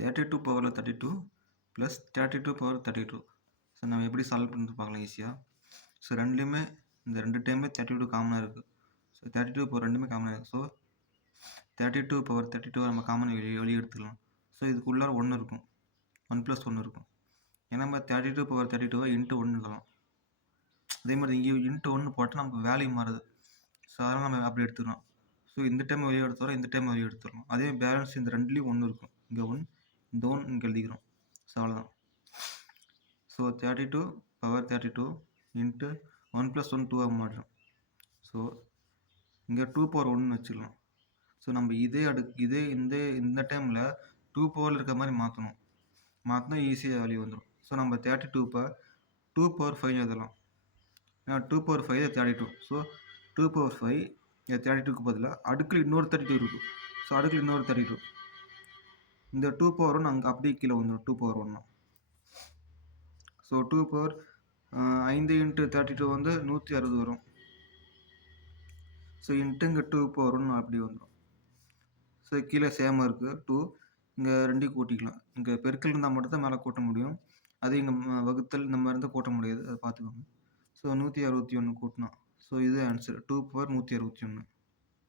32 பவரில் 32 plus 32 power 32. So நம்ம எப்படி சால்வ் பண்ணிட்டு பார்க்கலாம் ஈஸியாக. ஸோ ரெண்டுலேயுமே இந்த 2 டைமே 32 காமனாக இருக்குது. ஸோ 32 பவர் ரெண்டுமே காமனாக இருக்குது. ஸோ 32 பவர் 32 நம்ம காமன் வெளியே எடுத்துக்கலாம். ஸோ இதுக்குள்ளார 1 இருக்கும், 1 + 1 இருக்கும். ஏன்னா நம்ம 32 பவர் 32 இன்ட்டு 1 எழுதலாம். அதே மாதிரி இங்கே இன்ட்டு 1 போட்டால் நமக்கு வேல்யூ மாறுது. ஸோ அதனால் நம்ம அப்படி எடுத்துக்கலாம். ஸோ இந்த டைம் வெளியே எடுத்துகிறோம், இந்த டைம் வெளியே எடுத்துடலாம். அதே பேலன்ஸ் இந்த ரெண்டுலேயும் 1 இருக்கும். இங்கே 1, இந்த 1 இங்கே எழுதிக்கிறோம். ஸோ அவ்வளோதான். ஸோ 32 பவர் 32 இன்ட்டு 1 + 1 2 மாறும். ஸோ இங்கே 2 பவர் 1 வச்சுக்கலாம். ஸோ நம்ம இந்த டைமில் 2 பவரில் இருக்க மாதிரி மாற்றினா ஈஸியாக வேல்யூ வந்துடும். ஸோ நம்ம 32 இப்போ 2 பவர் 5 எழுதலாம். ஏன்னா 2 பவர் 5 32. ஸோ 2 பவர் 5 32க்கு பதிலாக அடுக்கில் இன்னொரு 32 இருக்கும். ஸோ அடுக்கில் இன்னொரு 32. இந்த 2 பவர் 1 அங்கே அப்படியே கீழே வந்துடும். 2 பவர் 1. ஸோ 2 பவர் 5 இன்ட்டு 32 வந்து 160 வரும். ஸோ இன்ட்டு இங்கே 2 பவர் 1 அப்படி வந்துடும். ஸோ கீழே சேமாக இருக்குது 2. இங்கே ரெண்டையும் கூட்டிக்கலாம். இங்கே பெருக்கல் இருந்தால் மட்டும் தான் மேலே கூட்ட முடியும். அது இங்கே வகுத்தல் இந்த மாதிரி இருந்தால் கூட்ட முடியாது. அதை பார்த்துக்கோங்க. ஸோ 161 கூட்டினா. ஸோ இது ஆன்சர் 2 பவர் 161.